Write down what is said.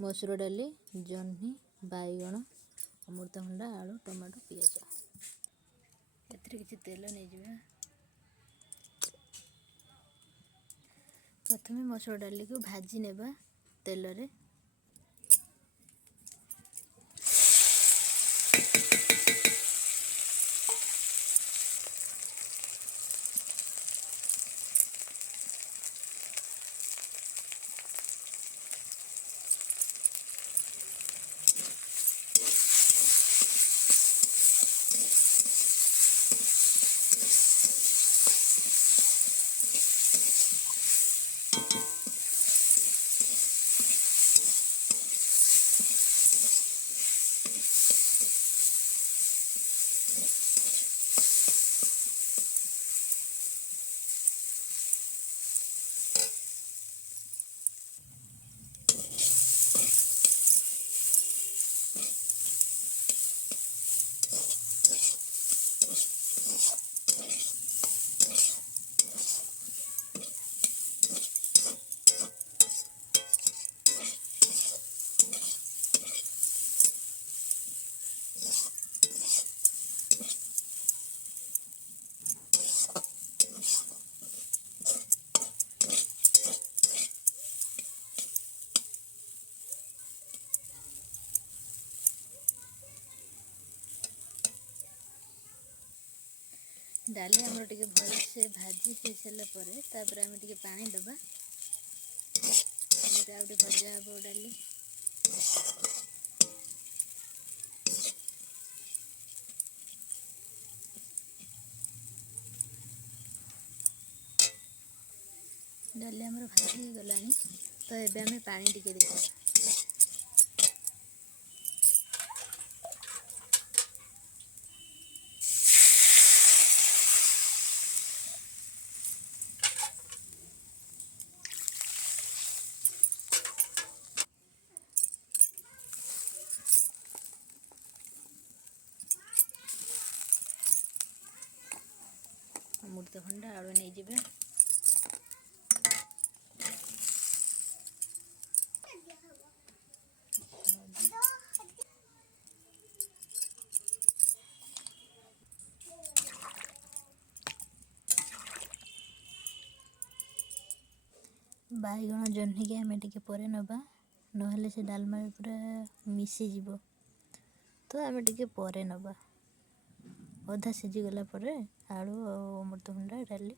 मसूर डाली, जह्नी, बैगण, अमृतभंडा, आलू, टमाटो, पियाज एथिरे किछि तेल नहीं जिबा। प्रथमे मसूर डाली को भाजी नेबा तेल रे। डाली आमर टिके भल से भाजी हो सारा पर आम टिके पानी दबा आउटे भजा हे डाली डाली आमर भाजी गला तो एबे आम पानी टिके देखा अमृतभंडा आलू नहीं जिबे बैगण जह्नी के आम टिके परे नबा नहले से डालमा पूरा मिसी जीवो तो आम टिके परे नबा अधा सिझी गला परे आलू अमृतभंडा डाली